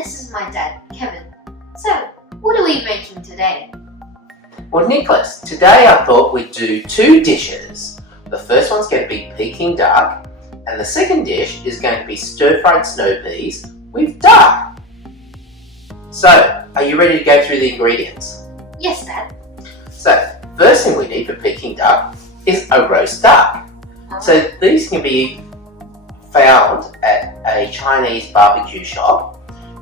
this is my dad, Kevin. So, what are we making today? Well, Nicholas, today I thought we'd do two dishes. The first one's going to be Peking duck, and the second dish is going to be stir-fried snow peas with duck. So, are you ready to go through the ingredients? Yes, Dad. So, first thing we need for Peking duck is a roast duck. So these can be found at a Chinese barbecue shop.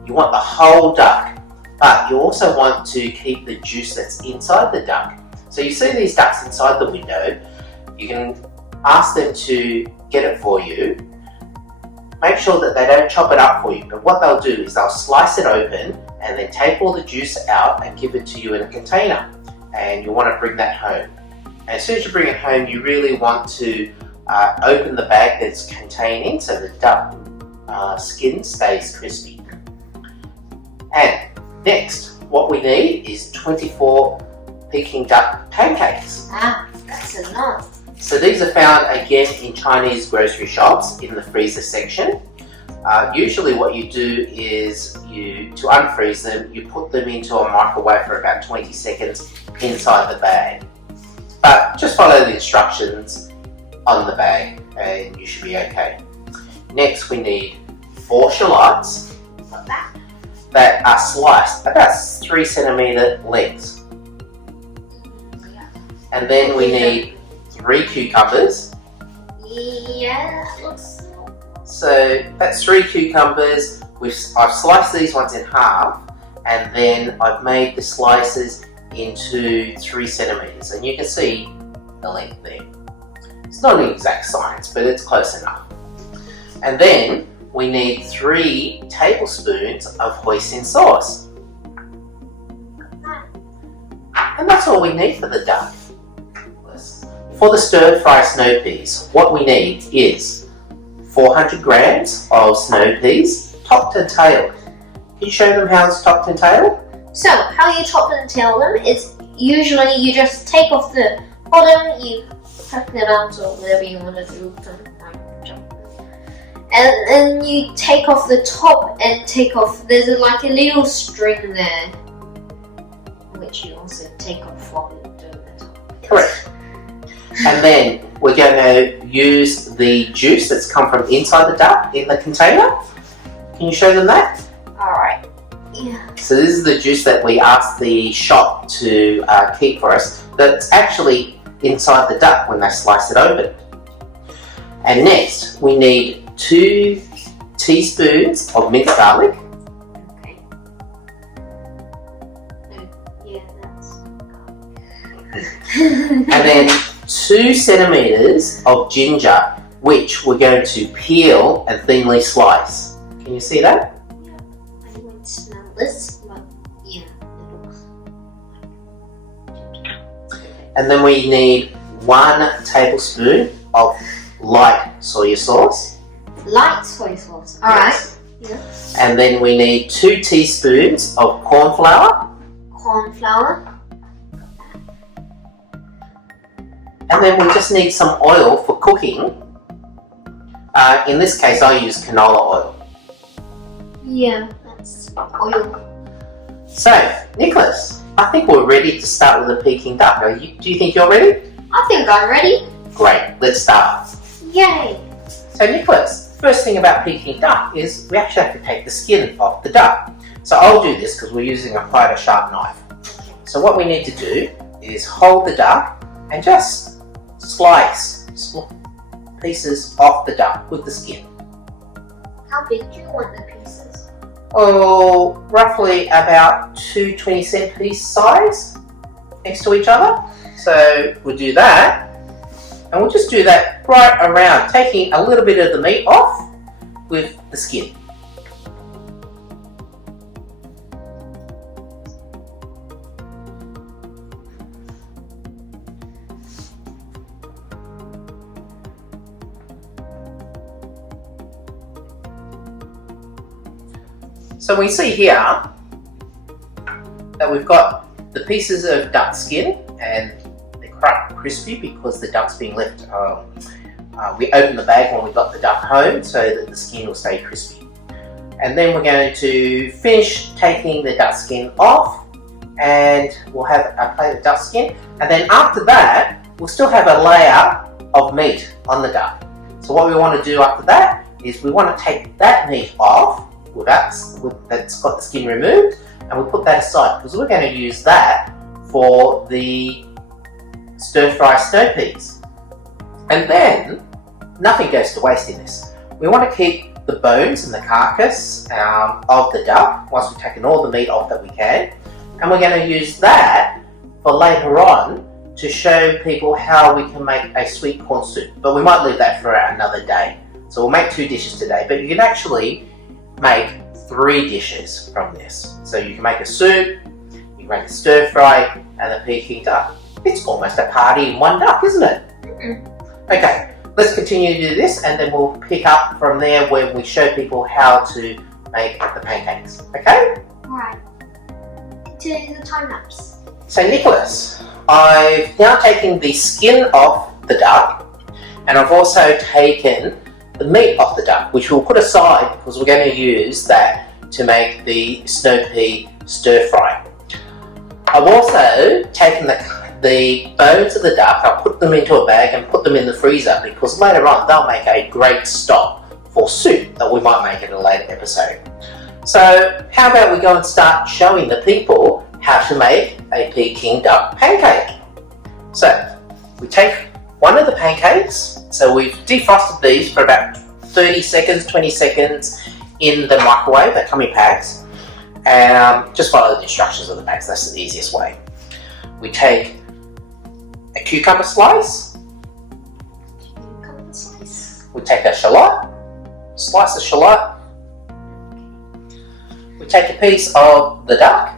You want the whole duck, but you also want to keep the juice that's inside the duck. So you see these ducks inside the window, you can ask them to get it for you. Make sure that they don't chop it up for you, but what they'll do is they'll slice it open and then take all the juice out and give it to you in a container. And you want to bring that home. And as soon as you bring it home, you really want to open the bag that's containing so the duck skin stays crispy. And next, what we need is 24 Peking duck pancakes. That's a lot. So these are found again in Chinese grocery shops in the freezer section. Usually what you do is to unfreeze them, you put them into a microwave for about 20 seconds inside the bag. But just follow the instructions on the bag and you should be okay. Next we need 4 shallots that are sliced about 3 centimeter lengths. And then we need 3 cucumbers. Yeah, that looks... So that's 3 cucumbers. I've sliced these ones in half and then I've made the slices into 3 centimeters, and you can see the length there. It's not an exact science, but it's close enough. And then we need 3 tablespoons of hoisin sauce. And that's all we need for the duck. For the stir-fry snow peas, what we need is 400 grams of snow peas, topped and tailed. Can you show them how it's topped and tailed? So, how you top and tail them is usually you just take off the bottom, you cut them out or whatever you want to do. And then you take off the top and take off, there's like a little string there, which you also take off while you're doing the top. Correct. And then we're going to use the juice that's come from inside the duck in the container. Can you show them that? Alright. Yeah. So this is the juice that we asked the shop to keep for us. That's actually inside the duck when they slice it open. And next we need 2 teaspoons of minced garlic. Okay. Yeah, that's garlic. And then 2 centimeters of ginger, which we're going to peel and thinly slice. Can you see that? Yeah, I won't smell this, but yeah, it looks like ginger. And then we need 1 tablespoon of light soya sauce. Light soy sauce. Alright. Yeah. And then we need 2 teaspoons of corn flour. Corn flour. And then we just need some oil for cooking. In this case, I use canola oil. Yeah, that's oil. So, Nicholas, I think we're ready to start with the Peking duck. Do you think you're ready? I think I'm ready. Great, let's start. Yay! So, Nicholas, the first thing about Peking duck is we actually have to take the skin off the duck. So I'll do this because we're using quite a sharp knife. So what we need to do is hold the duck and just slice pieces off the duck with the skin. How big do you want the pieces? Oh, roughly about 2 20-cent piece size next to each other. So we'll do that. And we'll just do that right around, taking a little bit of the meat off with the skin. So we see here that we've got the pieces of duck skin and they're quite crispy because the duck's being left. We opened the bag when we got the duck home so that the skin will stay crispy. And then we're going to finish taking the duck skin off, and we'll have a plate of duck skin. And then after that, we'll still have a layer of meat on the duck. So what we want to do after that is we want to take that meat off that's got the skin removed, and we put that aside because we're going to use that for the stir-fry snow peas. And then nothing goes to waste in this. We want to keep the bones and the carcass of the duck once we've taken all the meat off that we can, and we're going to use that for later on to show people how we can make a sweet corn soup. But we might leave that for another day. So we'll make 2 dishes today, but you can actually make 3 dishes from this. So you can make a soup, you can make a stir fry, and a Peking duck. It's almost a party in one duck, isn't it? Okay, let's continue to do this, and then we'll pick up from there where we show people how to make the pancakes. Okay? Alright. To the time lapse. So Nicholas, I've now taken the skin off the duck, and I've also taken the meat off the duck, which we'll put aside because we're going to use that to make the snow pea stir fry. I've also taken the bones of the duck, I'll put them into a bag and put them in the freezer because later on they'll make a great stock for soup that we might make in a later episode. So how about we go and start showing the people how to make a Peking duck pancake. So we take one of the pancakes. So we've defrosted these for about 30 seconds, 20 seconds in the microwave. They come in packs. Just follow the instructions of the packs, that's the easiest way. We take a cucumber slice. We take a shallot, slice the shallot. We take a piece of the duck.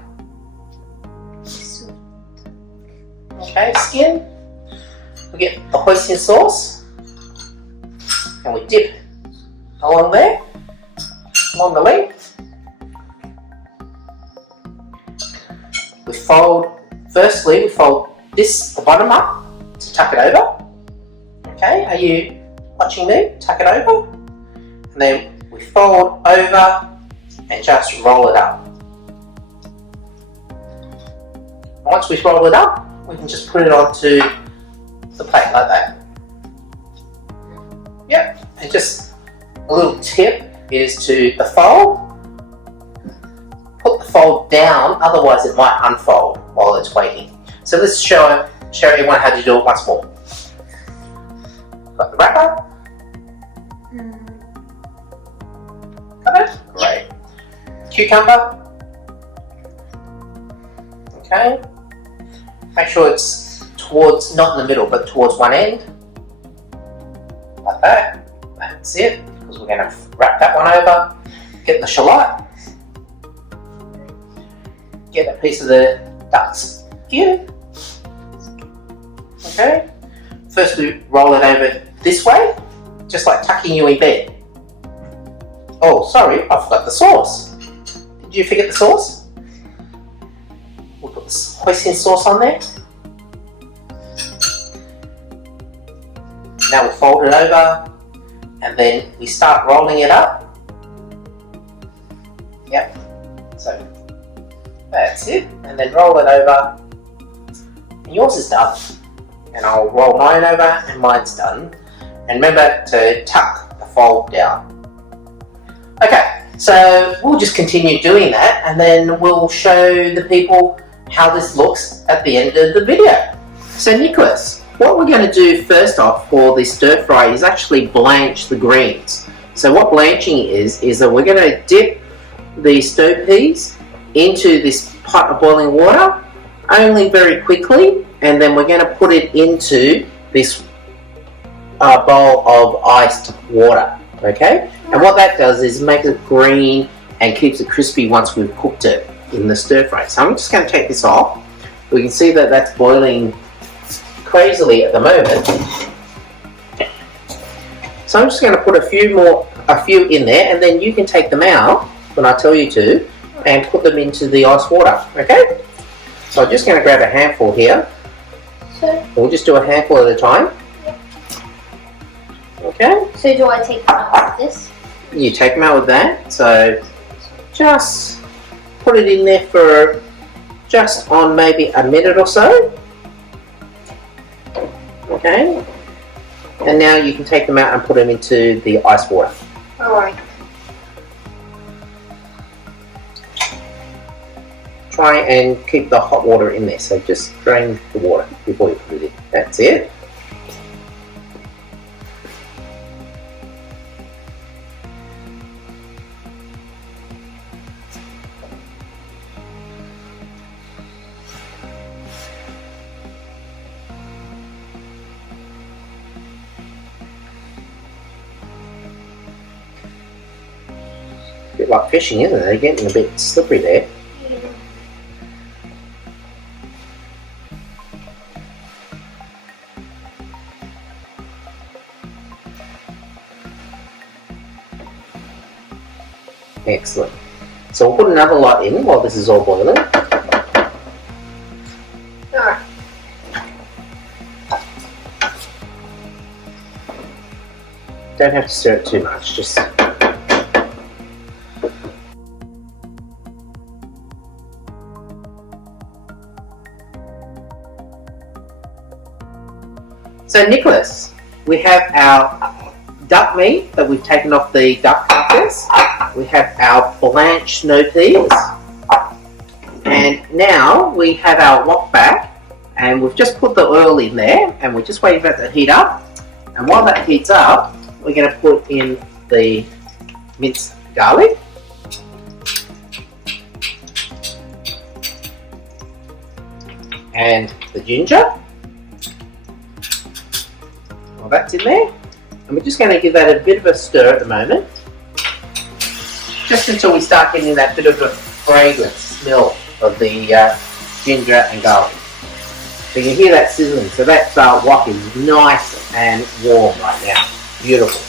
Okay, skin. We get the hoisin sauce, and we dip along there, along the length. We fold, firstly we fold this, the bottom up, to tuck it over. Okay, are you watching me? Tuck it over. And then we fold over and just roll it up. Once we roll it up, we can just put it onto the plate like that. Yep, and just a little tip is to the fold. Put the fold down, otherwise it might unfold while it's waiting. So let's show everyone how to do it once more. Got the wrapper. Got it? Great. Cucumber. Okay. Make sure it's towards, not in the middle, but towards one end. Like that. That's it. Because we're going to wrap that one over. Get the shallot. Get a piece of the duck's skin. Okay. First we roll it over this way, just like tucking you in bed. Oh, sorry, I forgot the sauce. Did you forget the sauce? We'll put the hoisin sauce on there. Now we'll fold it over, and then we start rolling it up. Yep. So that's it, and then roll it over. And yours is done. And I'll roll mine over, and mine's done. And remember to tuck the fold down. Okay, so we'll just continue doing that, and then we'll show the people how this looks at the end of the video. So Nicholas, what we're going to do first off for the stir fry is actually blanch the greens. So what blanching is that we're going to dip the Snowpeas into this pot of boiling water, only very quickly, and then we're going to put it into this bowl of iced water. Okay, and what that does is make it green and keeps it crispy once we've cooked it in the stir fry. So I'm just going to take this off. We can see that that's boiling crazily at the moment. So I'm just going to put a few in there, and then you can take them out when I tell you to and put them into the ice water. Okay, so I'm just going to grab a handful here. So We'll just do a handful at a time. Okay. do I take one of this? You take them out with that, so just put it in there for just on maybe a minute or so. Okay, and now you can take them out and put them into the ice water. Alright. Try and keep the hot water in there, so just drain the water before you put it in. That's it. A bit like fishing, isn't it? They're getting a bit slippery there. Excellent. So we'll put another lot in while this is all boiling. Alright. Don't have to stir it too much, just So Nicholas, we have our duck meat that we've taken off the duck carcass. We have our blanched Snowpeas, and now we have our wok back, and we've just put the oil in there, and we're just waiting for it to heat up. And while that heats up, we're going to put in the minced garlic, and the ginger. Well, that's in there, and we're just going to give that a bit of a stir at the moment, just until we start getting that bit of a fragrant smell of the ginger and garlic. So you can hear that sizzling, so that wok is nice and warm right now. Beautiful.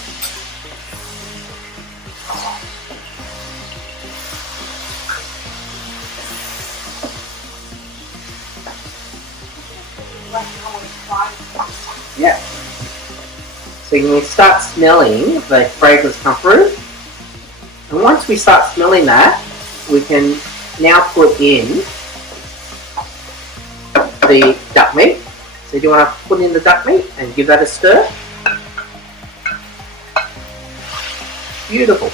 Yeah. So you can start smelling the fragrance come through. And once we start smelling that, we can now put in the duck meat. So do you want to put in the duck meat and give that a stir? Beautiful.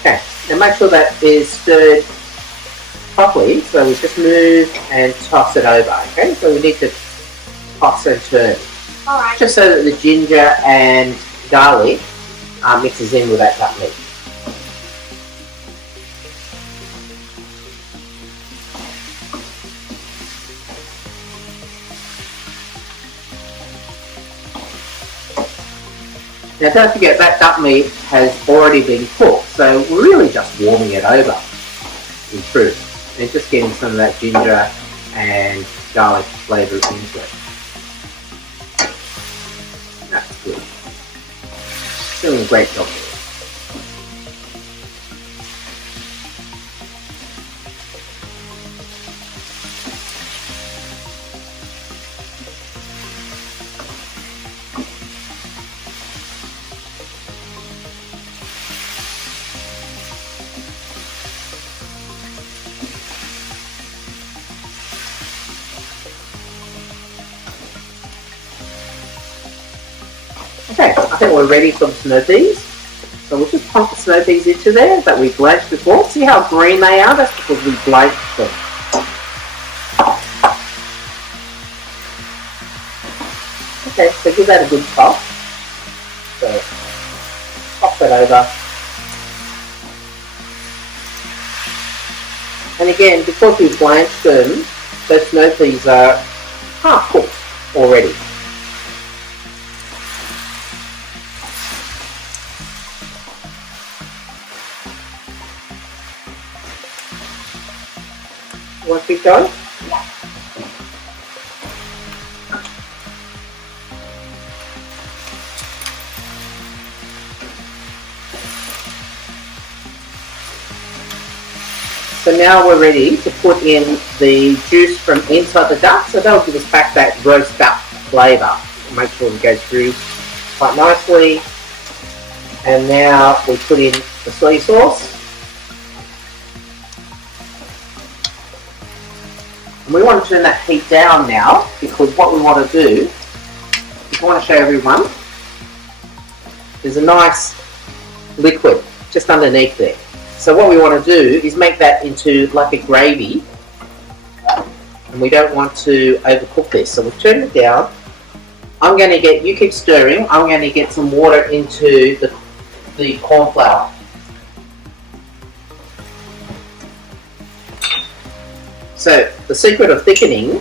Okay, now make sure that is stirred properly. So we just move and toss it over. Okay, so we need to toss and turn. Alright. Just so that the ginger and garlic mixes in with that duck meat. Now don't forget that duck meat has already been cooked, so we're really just warming it over in truth. And just getting some of that ginger and garlic flavour into it. That's good. Doing a great job there. Okay, I think we're ready for the Snowpeas. So we'll just pump the Snowpeas into there that we blanched before. See how green they are? That's because we blanched them. Okay, so give that a good toss. So pop that over. And again, because we blanched them, those Snowpeas are half cooked already. Want to keep going? Yeah. So now we're ready to put in the juice from inside the duck, so that'll give us back that roast duck flavour. Make sure it goes through quite nicely. And now we put in the soy sauce. And we want to turn that heat down now, because what we want to do is we want to show everyone there's a nice liquid just underneath there. So what we want to do is make that into like a gravy, and we don't want to overcook this. So we've turned it down. I'm going to get, you keep stirring, I'm going to get some water into the corn flour. So the secret of thickening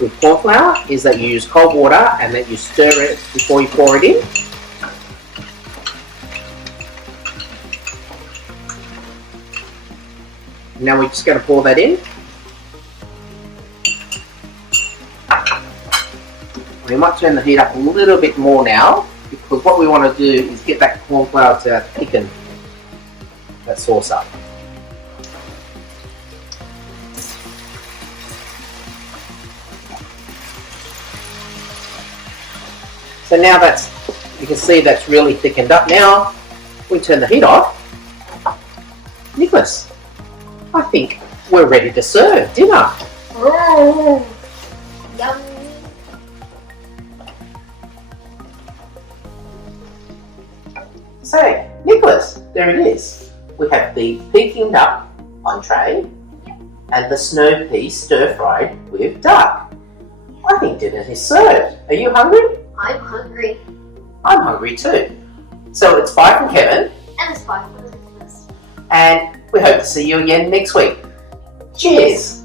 with corn flour is that you use cold water and that you stir it before you pour it in. Now we're just going to pour that in. We might turn the heat up a little bit more now, because what we want to do is get that corn flour to thicken that sauce up. So now that's, you can see that's really thickened up now. We turn the heat off. Nicholas, I think we're ready to serve dinner. Oh, yummy. So, Nicholas, there it is. We have the Peking duck entree and the Snowpeas stir-fried with duck. I think dinner is served. Are you hungry? I'm hungry. I'm hungry too. So it's bye from Kevin. And it's bye from Nicholas. And we hope to see you again next week. Cheers!